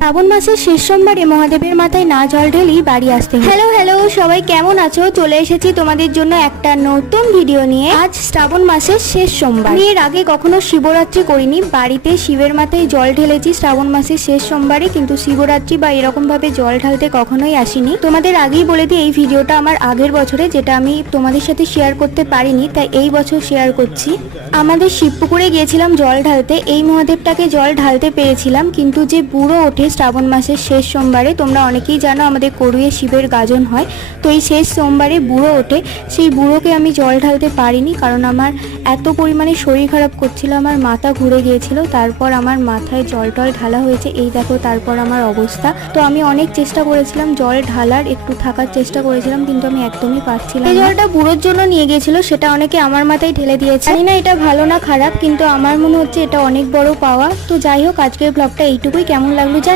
শ্রাবণ মাসের শেষ সোমবারে মহাদেবের মাথায় না জল ঢেলেই বাড়ি আসতে হয়। হ্যালো সবাই কেমন আছো? চলে এসেছি তোমাদের জন্য একটা নতুন ভিডিও নিয়ে। আজ শ্রাবণ মাসের শেষ সোমবার। আমি এর আগে কখনো শিবরাত্রি করিনি, বাড়িতে শিবের মাথায় জল ঢেলেছি শ্রাবণ মাসের শেষ সোমবারে, কিন্তু শিবরাত্রি বা এরকম ভাবে জল ঢালতে কখনোই আসিনি। তোমাদের আগেই বলে দিই, এই ভিডিওটা আমার আগের বছরে, যেটা আমি তোমাদের সাথে শেয়ার করতে পারিনি, তাই এই বছর শেয়ার করছি। আমাদের শিবপুকুরে গিয়েছিলাম জল ঢালতে। এই মহাদেবটাকে জল ঢালতে পেরেছিলাম, কিন্তু যে বুড়ো ওঠে শ্রাবণ মাসের শেষ সোমবারে, তোমরা অনেকেই জানো আমাদের করুয়ে শিবের গাজন হয়, তো এই শেষ সোমবারে বুড়ো ওঠে, সেই বুড়োকে আমি জল ঢালতে পারিনি, কারণ আমার এত পরিমাণে শরীর খারাপ করছিল, আমার মাথা ঘুরে গিয়েছিল। তারপর আমার মাথায় জল টল ঢালা হয়েছে, এই দেখো তারপর আমার অবস্থা। তো আমি অনেক চেষ্টা করেছিলাম জল ঢালার, একটু থাকার চেষ্টা করেছিলাম, কিন্তু আমি একদমই পারছিলাম না। এই জলটা বুড়োর জন্য নিয়ে গিয়েছিল, সেটা অনেকে আমার মাথায় ঢেলে দিয়েছে। জানি না এটা ভালো না খারাপ, কিন্তু আমার মনে হচ্ছে এটা অনেক বড় পাওয়া। তো যাই হোক, আজকের ব্লগটা এইটুকুই। কেমন লাগলো জানি।